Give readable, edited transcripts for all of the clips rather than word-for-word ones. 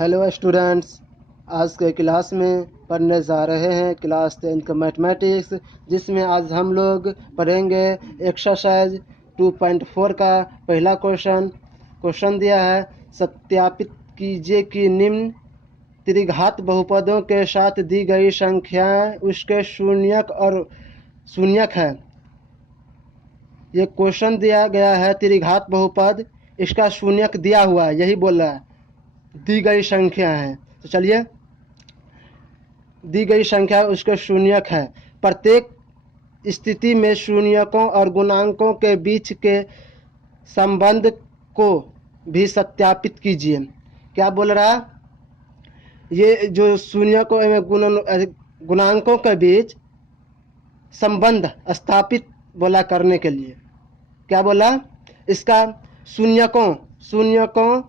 Hello students, आज के class में पढ़ने जा रहे हैं क्लास 10 का मैथमेटिक्स, जिसमें आज हम लोग पढ़ेंगे एक्सरसाइज 2.4 का पहला क्वेश्चन दिया है। सत्यापित कीजिए कि निम्न त्रिघात बहुपदों के साथ दी गई संख्याएं उसके शून्यक और शून्यक है। ये क्वेश्चन दिया गया है त्रिघात बहुपद, इसका शून्यक दिया हुआ है, यही बोल रहा है दी गई संख्या है। तो चलिए, दी गई संख्या उसके शून्यक है। प्रत्येक स्थिति में शून्यकों और गुणांकों के बीच के संबंध को भी सत्यापित कीजिए। क्या बोल रहा है? ये जो शून्यकों एवं गुणांकों के बीच संबंध स्थापित बोला करने के लिए, क्या बोला? इसका शून्यकों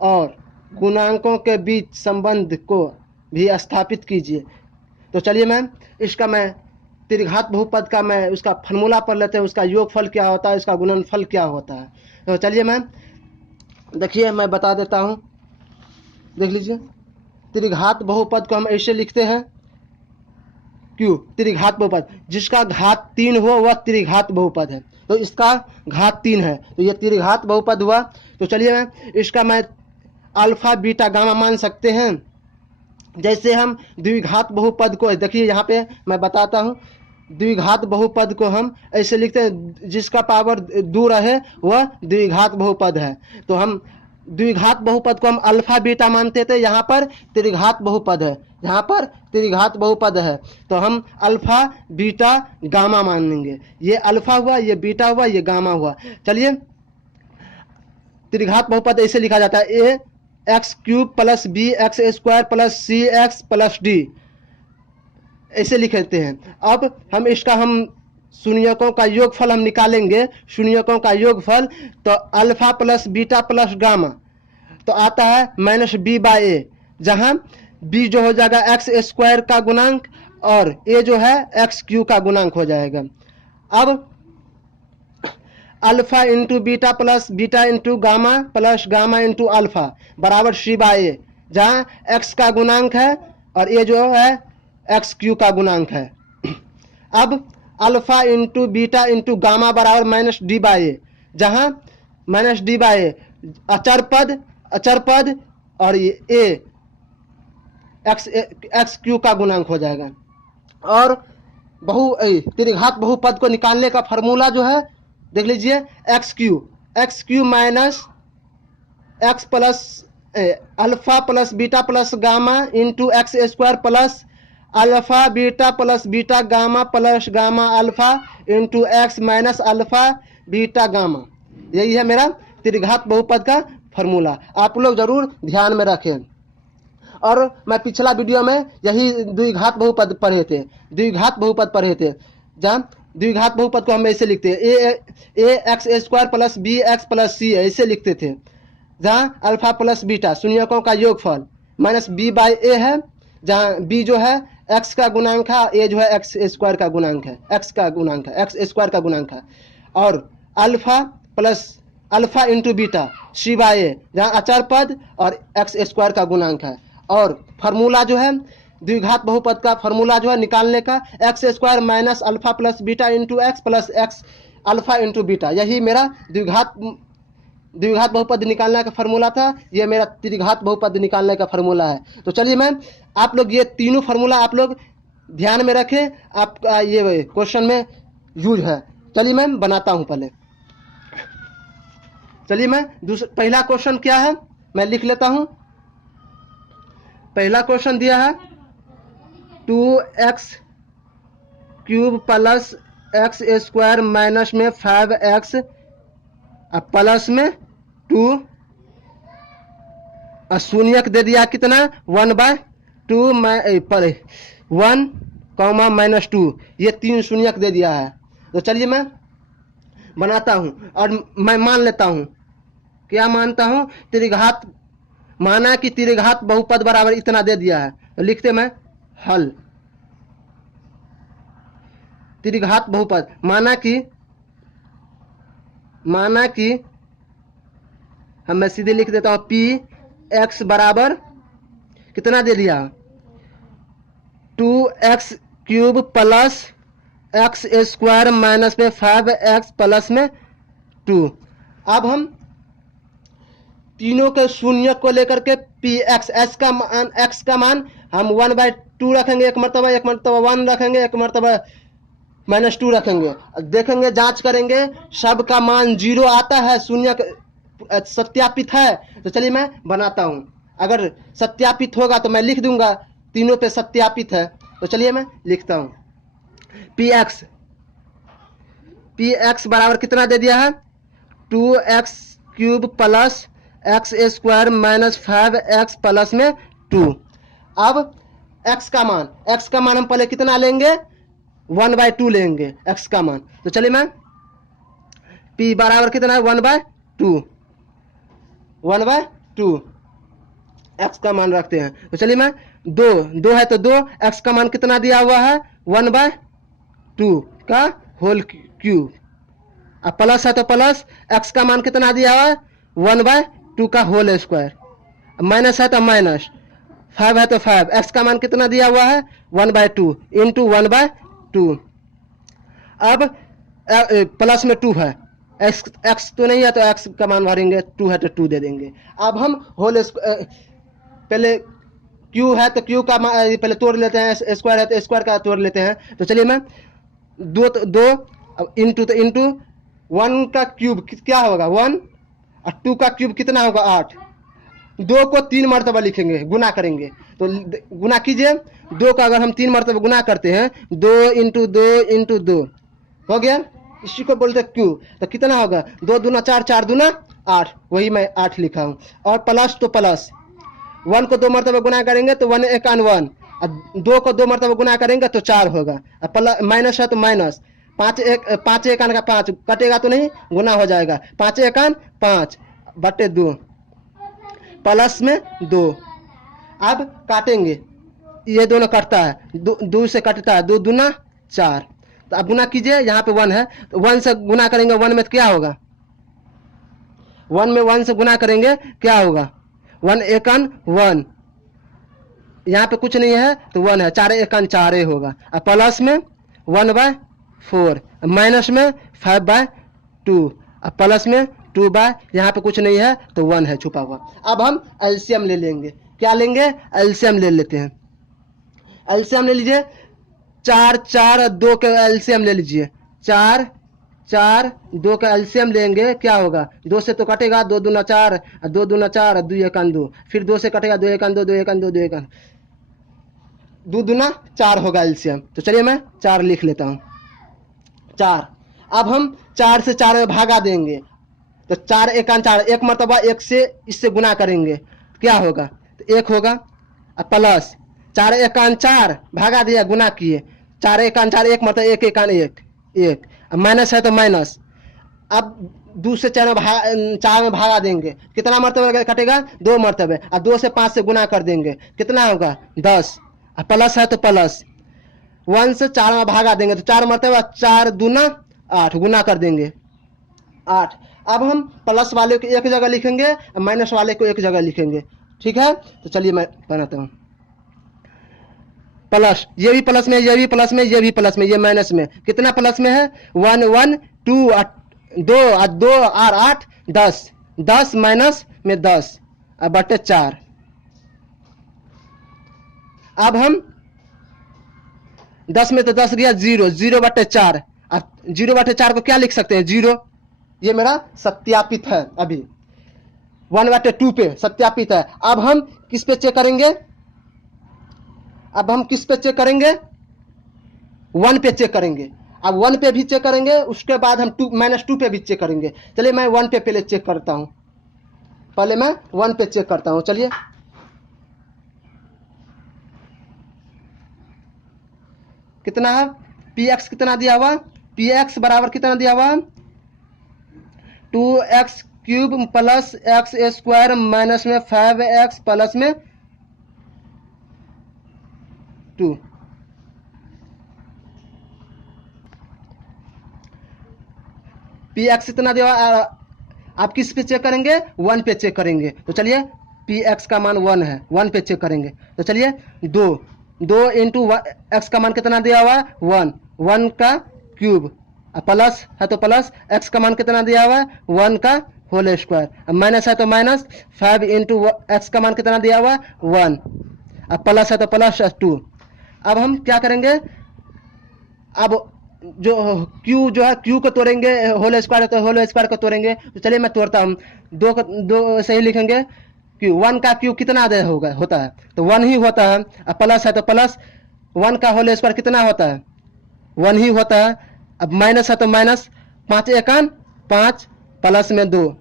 और गुणांकों के बीच संबंध को भी स्थापित कीजिए। तो चलिए मैं त्रिघात बहुपद का उसका फॉर्मूला पढ़ लेते हैं। उसका योगफल क्या होता है, इसका गुणनफल क्या होता है। तो चलिए देखिए, मैं बता देता हूँ। देख लीजिए, त्रिघात बहुपद को हम ऐसे लिखते हैं। क्यों? त्रिघात बहुपद जिसका घात 3 हो वह त्रिघात बहुपद है। तो इसका घात 3 है, तो यह त्रिघात बहुपद हुआ। तो चलिए इसका अल्फा बीटा गामा मान सकते हैं। जैसे हम द्विघात बहुपद को, देखिए यहाँ पे मैं बताता हूँ, द्विघात बहुपद को हम ऐसे लिखते हैं, जिसका पावर 2 रहे वह द्विघात बहुपद है। तो हम द्विघात बहुपद को हम अल्फा बीटा मानते थे, यहाँ पर त्रिघात बहुपद है, यहाँ पर त्रिघात बहुपद है, तो हम अल्फा बीटा गामा मानेंगे। ये अल्फा हुआ, ये बीटा हुआ, ये गामा हुआ। चलिए, त्रिघात बहुपद ऐसे लिखा जाता है, a x cube plus b x square plus c x plus d, ऐसे लिखते हैं। अब हम शून्यकों का योगफल हम निकालेंगे। शून्यकों का योगफल तो alpha plus beta plus gamma तो आता है माइनस बी बाई ए, जहां बी जो हो जाएगा एक्स स्क्वायर का गुणांक और ए जो है एक्स क्यूब का गुणांक हो जाएगा। अब alpha into beta plus beta into gamma plus gamma into alpha बराबर सी बाई ए, जहाँ एक्स का गुणांक है और ये जो है एक्स क्यू का गुणांक है। अब alpha into beta into gamma बराबर माइनस डी बाई ए, जहाँ माइनस डी बाई ए अचर पद और ये एक्स क्यू का गुणांक हो जाएगा। और त्रिघात बहुपद को निकालने का फॉर्मूला जो है, देख लीजिए, x Q minus x plus alpha plus beta plus gamma into x square plus alpha beta gamma plus gamma alpha into x minus alpha beta gamma. यही है मेरा त्रिघात बहुपद का फॉर्मूला, आप लोग जरूर ध्यान में रखें। और मैं पिछला वीडियो में यही द्विघात बहुपद पढ़े थे, जहाँ द्विघात बहुपद को हम ऐसे लिखते हैं, a x square plus b x plus c, ऐसे लिखते थे, जहाँ अल्फा प्लस बीटा शून्यकों का योगफल माइनस बी बाई ए है, जहाँ बी जो है एक्स का गुणांक है, ए जो है एक्स स्क्वायर का गुणांक है, एक्स स्क्वायर का गुणांक है, और alpha into beta c by a, जहाँ अचर पद और एक्स स्क्वायर का गुणांक है। और फार्मूला जो है द्विघात बहुपद का फार्मूला जो है निकालने का, x square minus alpha plus beta into x plus x alpha into beta, यही मेरा द्विघात बहुपद निकालने का फार्मूला था। ये मेरा त्रिघात बहुपद निकालने का फार्मूला है। तो चलिए आप लोग ये तीनों फार्मूला आप लोग ध्यान में रखें, आपका ये क्वेश्चन में यूज है। चलिए मैं बनाता हूँ पहले। चलिए पहला क्वेश्चन क्या है मैं लिख लेता हूँ। पहला क्वेश्चन दिया है 2x cube plus x square minus में 5x प्लस में 2 शून्यक दे दिया कितना 1/2 1 माइनस 2, ये 3 शून्यक दे दिया है। तो चलिए मैं बनाता हूँ और मैं मान लेता हूँ, क्या मानता हूँ, त्रिघात, माना कि त्रिघात बहुपद बराबर इतना दे दिया है। तो लिखते मैं हल। त्रिघात बहुपद माना कि मैं सीधे लिख देता हूं, पी एक्स बराबर कितना दे दिया, 2x³ प्लस x² माइनस में 5x प्लस में 2। अब हम तीनों के शून्य को लेकर के px x का मान हम 1/2 रखेंगे, एक मरतबा 1 रखेंगे, एक मरतबा -2 रखेंगे। देखेंगे, जांच करेंगे, सब का मान 0 आता है, शून्य सत्यापित है। तो चलिए मैं बनाता हूं, अगर सत्यापित होगा तो मैं लिख दूंगा, तीनों पे सत्यापित है। तो चलिए मैं लिखता हूं, px बराबर कितना दे दिया है, 2x³ plus x² minus 5x plus में 2। अब x का मान हम पहले कितना लेंगे, 1/2 लेंगे x का मान। तो चलिए मैं p बराबर कितना है, 1/2 x का मान रखते हैं। तो चलिए मैं 2 है तो 2, x का मान कितना दिया हुआ है, 1/2 का होल क्यूब। अब प्लस है तो प्लस, x का मान कितना दिया हुआ है, 1/2 का होल स्क्वायर। माइनस है तो माइनस, 5 है तो 5, x का मान कितना दिया हुआ है, 1/2 इंटू 1/2। अब प्लस में 2 है, x तो नहीं है तो x का मान भरेंगे, 2 है तो 2 दे देंगे। अब हम होल पहले q है तो q का पहले तोड़ लेते हैं, स्क्वायर है तो स्क्वायर का तोड़ लेते हैं। तो चलिए मैं 2 इंटू, तो इंटू 1 का क्यूब क्या होगा, 1, और 2 का क्यूब कितना होगा, 8। 2 को 3 मरतबा लिखेंगे, गुना करेंगे। तो गुना कीजिए, 2 का अगर हम 3 मरतबा गुना करते हैं, 2 इंटू 2 इंटू 2 हो गया, इसी को बोलते क्यू। तो कितना होगा, 2 दूना 4, 4 दूना 8, वही मैं 8 लिखा हूं। और प्लस तो प्लस, 1 को 2 मरतबा गुना करेंगे तो 1 एकान 1, 2 को 2 मरतबा गुना करेंगे तो 4 होगा। माइनस है तो माइनस, 5 एकान का 5 कटेगा तो नहीं, गुना हो जाएगा, 5 एकान 5 बटे 2 प्लस में 2। अब काटेंगे, ये दोनों कटता है, 2 से कटता है, 2 दूना 4। तो अब गुना कीजिए, यहाँ पे 1 है तो 1 से गुना करेंगे, 1 में तो क्या होगा, 1 में 1 से गुना करेंगे क्या होगा, 1 एकान 1, यहाँ पे कुछ नहीं है तो 1 है, 4 एकान 4 होगा। अब प्लस में 1/4, माइनस में 5/2, अब प्लस में 2 यहाँ पे कुछ नहीं है तो 1 है छुपा हुआ। अब हम एलसीएम ले लेंगे, क्या लेंगे, एलसीएम ले लेते हैं। एलसीएम ले लीजिए, 4 4 2 का एलसीएम ले लीजिए, 4 4 2 का एलसीएम लेंगे, क्या होगा, 2 से तो कटेगा, 2 दूना 4, 2 दूना 4, 2 एकान 2, फिर 2 से कटेगा, 2 एकान 2, 2 एकान 2, 2 एकान 2 दूना 4 होगा एलसीएम। तो चलिए मैं 4 लिख लेता हूं, 4। अब हम 4 से 4 में भागा देंगे, तो 4 एकान 4, एक मरतबा 1 से इससे गुना करेंगे, क्या होगा, तो 1 होगा। अब प्लस 4 एकान 4 भागा दिया, गुना किए, 4 एकान 4, एक मरतबा 1 एकान 1, माइनस है तो माइनस। अब 2 से 4 में भागा देंगे, कितना मरतबा कटेगा, 2 मरतबे, और 2 से 5 से गुना कर देंगे, कितना होगा, 10। प्लस है तो प्लस, 1 से 4 में भागा देंगे तो 4 मरतबा, 4 दूना 8, गुना कर देंगे 8। अब हम प्लस वाले को एक जगह लिखेंगे, माइनस वाले को एक जगह लिखेंगे, ठीक है। तो चलिए मैं बनाता हूँ, प्लस, ये भी प्लस में, ये भी प्लस में, ये भी प्लस में, ये माइनस में, कितना प्लस में है, 1 1 2 2 और 8 10, 10 माइनस में 10 अब बटे 4। अब हम 10 में तो 10 गया, 0 0 बटे 4, अब 0 बटे 4 को क्या लिख सकते हैं, 0। ये मेरा सत्यापित है, अभी 1/2 पे सत्यापित है। अब हम किस पे चेक करेंगे, अब हम किस पे चेक करेंगे, 1 पे चेक करेंगे। अब 1 पे भी चेक करेंगे, उसके बाद हम -2 पे भी चेक करेंगे। चलिए मैं 1 पे पहले चेक करता हूं, पहले मैं 1 पे चेक करता हूं। चलिए कितना है, px कितना दिया हुआ, px बराबर कितना दिया हुआ, 2x³ प्लस x² माइनस में 5x प्लस में 2। px कितना दिया हुआ, आप किस पे चेक करेंगे, 1 पे चेक करेंगे। तो चलिए पी एक्स का मान 1 है, 1 पे चेक करेंगे। तो चलिए 2 इंटू एक्स का मान कितना दिया हुआ है 1, 1 का क्यूब, प्लस है तो प्लस, एक्स का मान कितना दिया हुआ है 1 का होल स्क्वायर, माइनस है तो माइनस 5 इंटू एक्स का मान कितना दिया हुआ है 1, अब प्लस है तो प्लस 2। अब हम क्या करेंगे, अब जो क्यू जो है क्यू को तोड़ेंगे, होल स्क्वायर है तो होल स्क्वायर को तोड़ेंगे। तो चलिए मैं तोड़ता हूँ, दो सही लिखेंगे, क्यू 1 का क्यू कितना दे होता है तो 1 ही होता है, अब प्लस है तो प्लस, 1 का होल स्क्वायर कितना होता है 1 ही होता है, अब माइनस है तो माइनस, 5 एकान 5 प्लस में 2,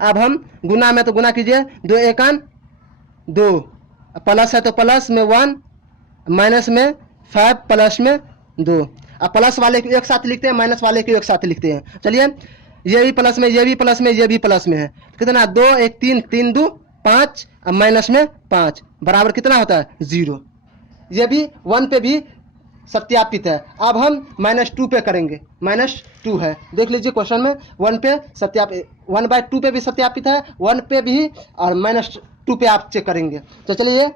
अब हम गुना में तो गुना कीजिए, 2 एकान 2, प्लस है तो प्लस में 1, माइनस में 5 प्लस में 2, अब प्लस वाले को एक साथ लिखते हैं, माइनस वाले को एक साथ लिखते हैं। चलिए ये भी प्लस में, ये भी प्लस में, ये भी प्लस में है, कितना 2 1 3, 3 2 5, अब माइनस में 5 बराबर कितना होता है 0। ये भी 1 पे भी सत्यापित है। अब हम -2 पे करेंगे, -2 है, देख लीजिए क्वेश्चन में 1 पे सत्यापित, 1/2 पे भी सत्यापित है, 1 पे भी, और -2 पे आप चेक करेंगे। तो चलिए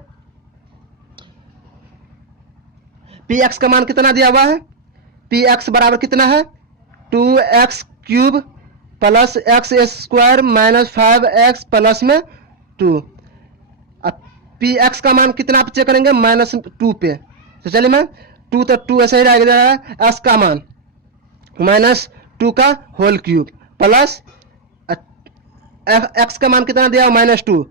पी एक्स का मान कितना दिया हुआ है, पी एक्स बराबर कितना है 2x cube plus x square minus 5x plus में 2। अब पी एक्स का मान कितना आप चेक करेंगे -2 पे। तो चलिए मैं 2 तो 2 ऐसे ही रहेगा, एक्स का मान -2 का होल क्यूब प्लस एक्स का मान कितना दिया -2,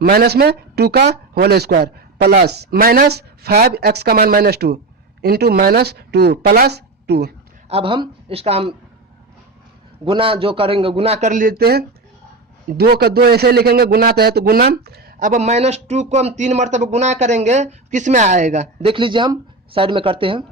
माइनस में 2 का whole square plus minus 5x का मान -2 इंटू -2 प्लस 2। अब हम इसका हम गुना जो करेंगे, गुना कर लेते हैं, 2 का 2 ऐसे लिखेंगे, गुना तो है तो गुना। अब -2 को हम 3 मरतबा गुना करेंगे, किस में आएगा देख लीजिए, हम साइड में करते हैं,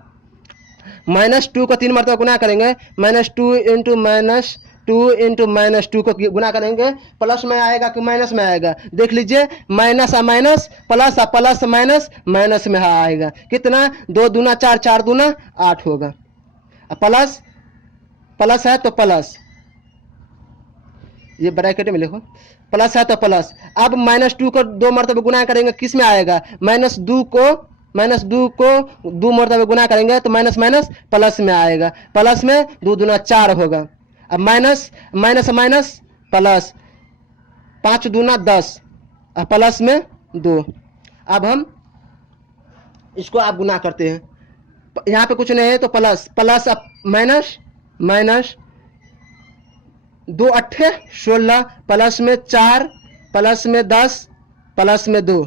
-2 को 3 मरतबा गुना करेंगे, -2 इंटू -2 को गुना करेंगे, प्लस में आएगा कि माइनस में आएगा, देख लीजिए माइनस आ माइनस, प्लस आ प्लस, माइनस माइनस में आएगा, कितना 2 दूना 4, 4 दूना 8 होगा, प्लस प्लस है तो प्लस, ये ब्रैकेट में लिखो, प्लस है तो प्लस। अब -2 को 2 मरतबा गुना करेंगे, किस में आएगा -2 को 2 मरतबा गुना करेंगे तो माइनस माइनस प्लस में आएगा, प्लस में 2 दूना 4 होगा, अब माइनस माइनस माइनस प्लस, 5 दूना 10, प्लस में 2। अब हम इसको आप गुना करते हैं, यहाँ पे कुछ नहीं है तो प्लस प्लस, अब माइनस माइनस, 2 अट्ठे 16 प्लस में 4 प्लस में 10 प्लस में 2।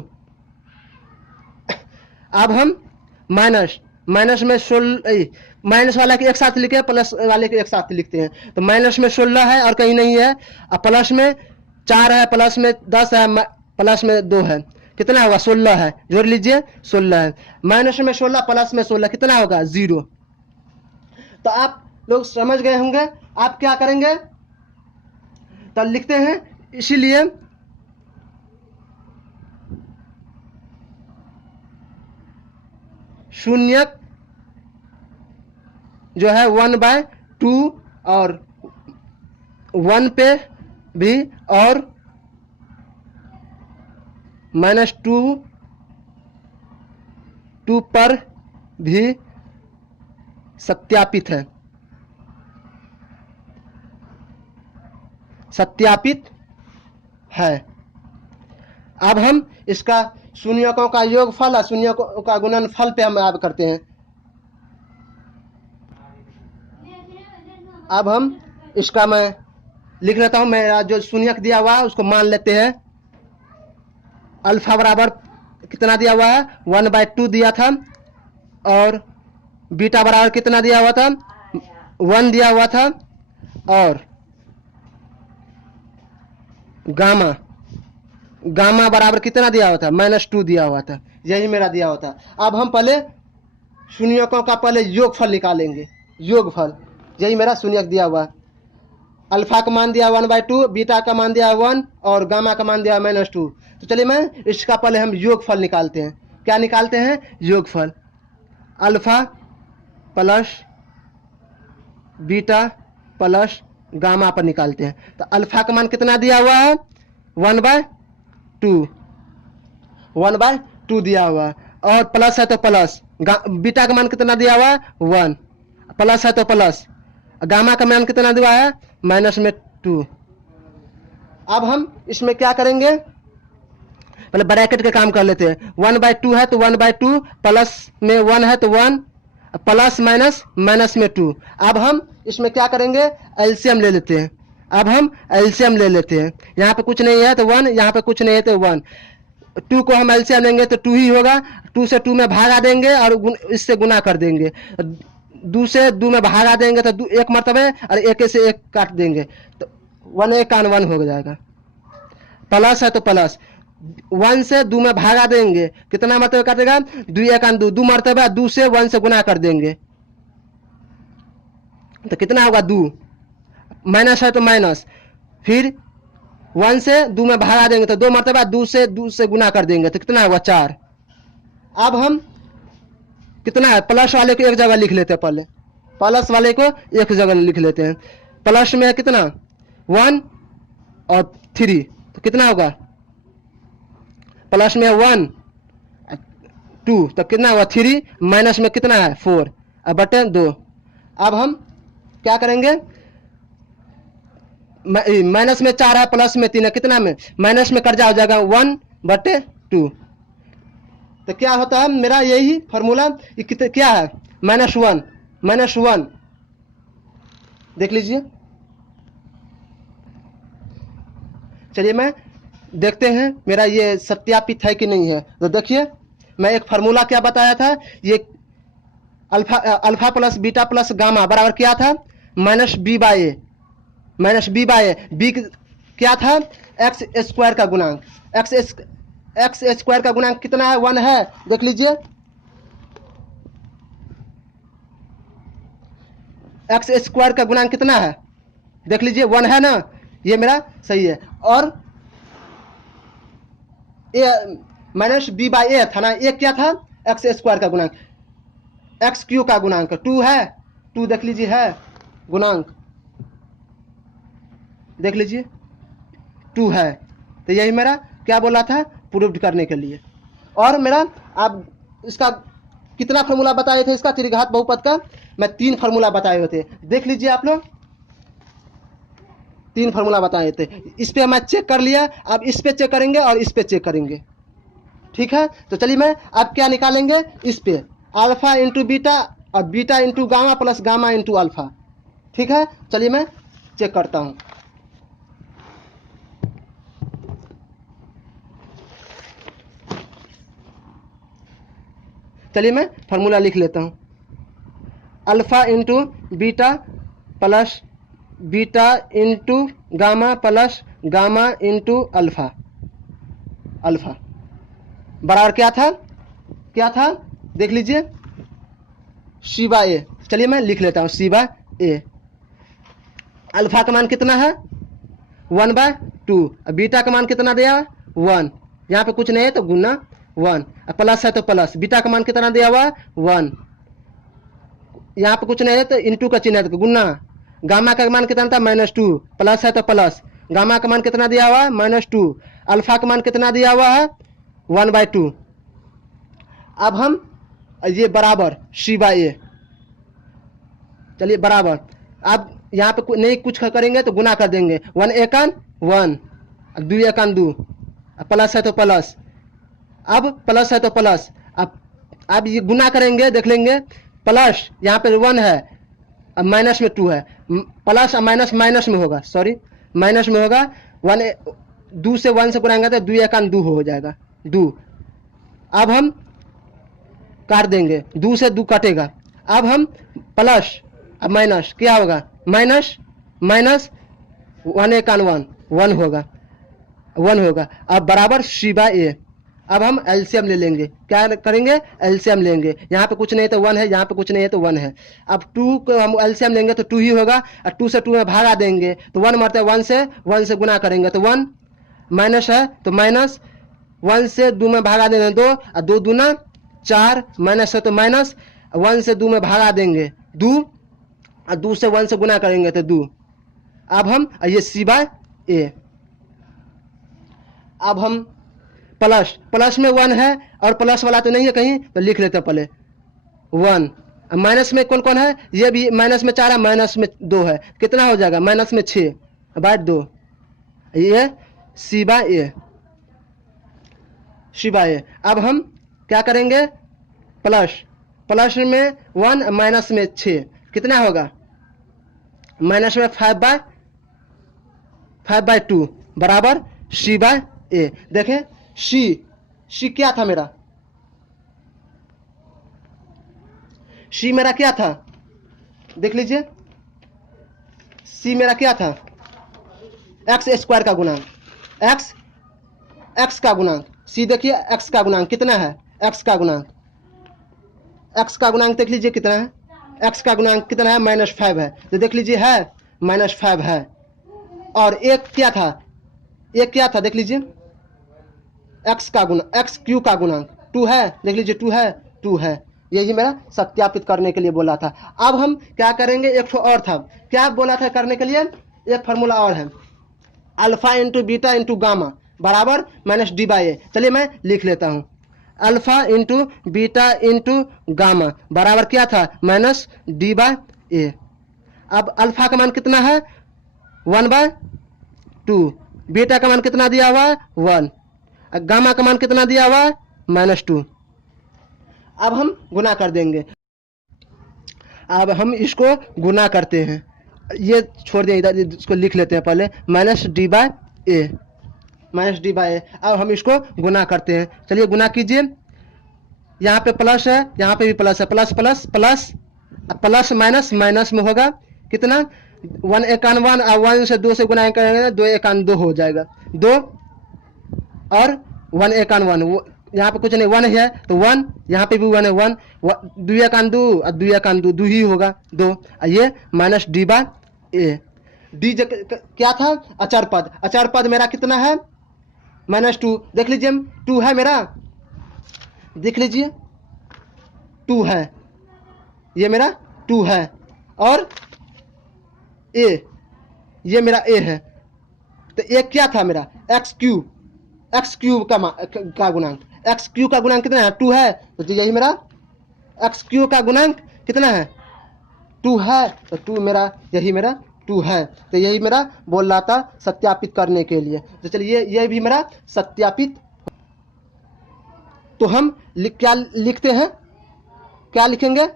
अब हम माइनस में 16, माइनस वाला के एक साथ लिखे, प्लस वाले के एक साथ लिखते हैं, तो माइनस में 16 है और कहीं नहीं है, अब प्लस में 4 है, प्लस में 10 है, प्लस में 2 है, कितना होगा 16 है, जोड़ लीजिए 16 है, माइनस में 16 प्लस में 16 कितना होगा 0। तो आप लोग समझ गए होंगे, आप क्या करेंगे तो लिखते हैं, इसीलिए शून्यक जो है 1/2 और 1 पे भी और -2 पर भी सत्यापित है, सत्यापित है। अब हम इसका शून्यकों का योगफल और शून्यकों का गुणनफल पे हम अब करते हैं। अब हम इसका मैं लिख लेता हूं, मेरा जो शून्यक दिया हुआ है उसको मान लेते हैं। अल्फा बराबर कितना दिया हुआ है 1/2 दिया था, और बीटा बराबर कितना दिया हुआ था 1 दिया हुआ था, और गामा बराबर कितना दिया हुआ था -2 दिया हुआ था, यही मेरा दिया हुआ था। अब हम पहले शून्यकों का पहले योगफल निकालेंगे, योगफल, यही मेरा शून्यक दिया हुआ। अल्फा का मान दिया 1/2, बीटा का मान दिया 1 और गामा का मान दिया -2। तो चलिए मैं इसका पहले हम योगफल निकालते हैं। क्या निकालते हैं योगफल, alpha plus beta plus gamma पर निकालते हैं। तो अल्फा का मान कितना दिया हुआ है 1/2, 2, 1/2 दिया हुआ है। और प्लस है तो प्लस, बीटा का मान कितना दिया हुआ है 1, प्लस है तो प्लस, गामा का मान कितना दिया है -2। अब हम इसमें क्या करेंगे, पहले ब्रैकेट का काम कर लेते हैं। 1/2 है तो 1/2, प्लस में 1 है तो 1, प्लस माइनस माइनस में 2। अब हम इसमें क्या करेंगे, एलसीएम ले लेते हैं। अब हम एलसीएम ले लेते हैं। यहाँ पे कुछ नहीं है तो 1, यहाँ पे कुछ नहीं है तो 1। 2 को हम एलसीएम लेंगे तो 2 ही होगा। 2 से 2 में भागा देंगे और इससे गुना कर देंगे। 2 से 2 में भागा देंगे तो 1 मरतबे और 1 से 1 काट देंगे तो 1 1 हो जाएगा। प्लस है तो प्लस, 1 से 2 में भागा देंगे, कितना मरतबे काटेगा 2 1 2, 2 मरतबे 2 से 1 से गुना कर देंगे तो कितना होगा 2, माइनस है तो माइनस, फिर 1 से 2 में भागा देंगे तो 2 मरतबा 2 से गुना कर देंगे तो कितना होगा 4। अब हम कितना है, प्लस वाले को एक जगह लिख लेते हैं, पहले प्लस वाले को एक जगह लिख लेते हैं। प्लस में कितना 1 और 3 तो कितना होगा, प्लस में 1 2 तो कितना होगा 3, माइनस में कितना है 4 और बटे 2। अब हम क्या करेंगे, माइनस में 4 है, प्लस में 3 है, कितना में माइनस में कर्जा हो जाएगा 1/2। तो क्या होता है मेरा यही फॉर्मूला, क्या है -1 देख लीजिए। चलिए मैं देखते हैं मेरा ये सत्यापित है कि नहीं है। तो देखिए मैं एक फार्मूला क्या बताया था, ये alpha plus beta plus gamma बराबर क्या था -b/a, बी क्या था एक्स स्क्वायर का गुणांक। एक्स स्क्वायर का गुणांक कितना है 1 है, देख लीजिए एक्स स्क्वायर का गुणांक कितना है, देख लीजिए 1 है ना, ये मेरा सही है। और -b/a था ना, ये क्या था एक्स स्क्वायर का गुणांक, एक्स क्यू का गुणांक 2 है, 2 देख लीजिए है गुणांक, देख लीजिए 2 है। तो यही मेरा क्या बोला था प्रूव करने के लिए। और मेरा आप इसका कितना फार्मूला बताए थे, इसका त्रिघात बहुपद का मैं 3 फार्मूला बताए हुए थे, देख लीजिए आप लोग 3 फार्मूला बताए थे। इस पे मैं चेक कर लिया, अब इस पे चेक करेंगे और इस पे चेक करेंगे, ठीक है। तो चलिए मैं अब क्या निकालेंगे, इस पे अल्फा इंटू बीटा और beta into gamma plus gamma into alpha, ठीक है। चलिए मैं चेक करता हूं। चलिए मैं फार्मूला लिख लेता हूं, alpha into beta plus beta into gamma plus gamma into alpha, alpha बराबर क्या था देख लीजिए c/a। चलिए मैं लिख लेता हूं c/a। अल्फा का मान कितना है 1/2, बीटा का मान कितना दिया 1, यहाँ पे कुछ नहीं है तो गुना 1, प्लस है तो प्लस, बीटा का मान कितना दिया हुआ 1, यहाँ पे कुछ नहीं है तो इंटू का चिन्ह है तो गुना, गामा का मान कितना था -2, प्लस है तो प्लस, गामा का मान कितना दिया हुआ है -2, अल्फा का मान कितना दिया हुआ है 1/2। अब हम ये बराबर c/a, चलिए बराबर, अब यहाँ पे नहीं कुछ करेंगे तो गुना कर देंगे, 1 1 1, 2 1 2, प्लस है तो प्लस, अब प्लस है तो प्लस, अब ये गुना करेंगे देख लेंगे, प्लस यहाँ पे 1 है, अब माइनस में 2 है, प्लस और माइनस माइनस में होगा, सॉरी माइनस में होगा, 2 से 1 से गुनाएंगे तो 2 1 2 हो जाएगा 2। अब हम काट देंगे, 2 से 2 कटेगा, अब हम प्लस अब माइनस क्या होगा माइनस 1 1 1 होगा 1 होगा। अब बराबर c/a। अब हम एलसीएम ले लेंगे, क्या करेंगे एलसीएम लेंगे, यहाँ पे कुछ नहीं तो 1 है, यहाँ पे कुछ नहीं है तो 1 है। अब 2 को हम एलसीएम लेंगे तो 2 ही होगा, और 2 से 2 में भागा देंगे तो 1 मरते 1 से गुना करेंगे तो 1, माइनस है तो माइनस, 1 से 2 में भागा देंगे 2 और 2 दूना 4, माइनस है तो माइनस, 1 से 2 में भागा देंगे 2 और 2 से 1 से गुना करेंगे तो 2। अब हम ये c/a, अब हम प्लस प्लस में 1 है और प्लस वाला तो नहीं है कहीं, तो लिख लेते हैं पहले 1। माइनस में कौन कौन है, ये भी माइनस में 4 है, माइनस में 2 है, कितना हो जाएगा माइनस में 6 बाय 2, ये सी बाय ए, सी बाय ए। अब हम क्या करेंगे, प्लस प्लस में 1 माइनस में 6 कितना होगा, माइनस में 5/2 बराबर सी बाय ए। देखें सी क्या था मेरा, सी मेरा क्या था, देख लीजिए सी मेरा क्या था, एक्स स्क्वायर का गुणांक, एक्स का गुणांक, सी देखिए एक्स का गुणांक कितना है, एक्स का गुणांक देख लीजिए कितना है, एक्स का गुणांक कितना है -5 है, तो देख लीजिए है -5 है। और एक क्या था देख लीजिए एक्स क्यू का गुणांक 2 है, देख लीजिए 2 है। यही मेरा सत्यापित करने के लिए बोला था। अब हम क्या करेंगे, एक और था, क्या बोला था करने के लिए, एक फार्मूला और है, alpha into beta into gamma बराबर -d/a। चलिए मैं लिख लेता हूं, alpha into beta into gamma बराबर क्या था -d/a। अब अल्फा का मान कितना है 1/2, बीटा का मान कितना दिया हुआ 1, गामा का मान कितना दिया हुआ -2। अब हम गुना कर देंगे, अब हम इसको गुना करते हैं, ये छोड़ दें इधर, इसको लिख लेते हैं पहले -d/a। अब हम इसको गुना करते हैं, चलिए गुना कीजिए, यहाँ पे प्लस है, यहाँ पे भी प्लस है, plus plus plus plus minus minus में होगा कितना 1 एकान 1 और 1 से 2 से गुना करेंगे 2 एकान 2 हो जाएगा 2 और 1 एकान 1, यहाँ पे कुछ नहीं 1 है तो 1, यहाँ पे भी 1 है 1, 2 एकान 2 और 2 एकान 2 ही होगा 2, ये -d/a। डी क्या था अचार पद मेरा कितना है -2, देख लीजिए 2 है मेरा, देख लीजिए 2 है, ये मेरा 2 है, और ए ये मेरा ए है, तो ए क्या था मेरा एक्स क्यूब का गुणांक, एक्स क्यूब का गुणांक कितना है 2 है, तो यही मेरा एक्स क्यूब का गुणांक कितना है 2 है, तो 2 मेरा यही मेरा 2 है, तो यही मेरा बोल रहा था सत्यापित करने के लिए। तो चलिए ये भी मेरा सत्यापित, तो हम क्या लिखते हैं, क्या लिखेंगे,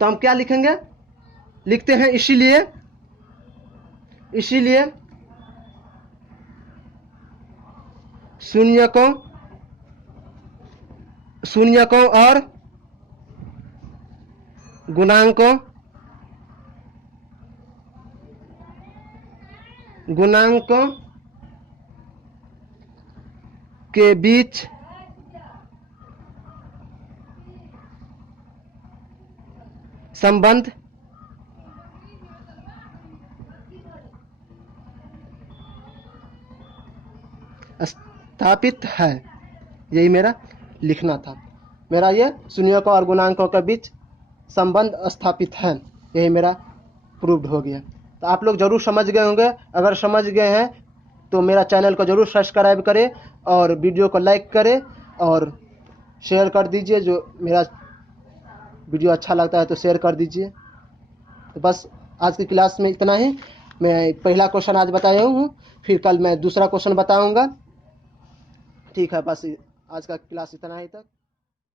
तो हम क्या लिखेंगे, लिखते हैं इसीलिए शून्यकों और गुणांकों के बीच संबंध स्थापित है, यही मेरा लिखना था, मेरा ये शून्यकों और गुणांकों के बीच संबंध स्थापित है, यही मेरा प्रूव्ड हो गया। तो आप लोग जरूर समझ गए होंगे, अगर समझ गए हैं तो मेरा चैनल को जरूर सब्सक्राइब करें और वीडियो को लाइक करें और शेयर कर दीजिए, जो मेरा वीडियो अच्छा लगता है तो शेयर कर दीजिए। तो बस आज की क्लास में इतना ही, मैं पहला क्वेश्चन आज बताया हूँ, फिर कल मैं दूसरा क्वेश्चन बताऊँगा। ठीक है, बस आज का क्लास इतना ही तक।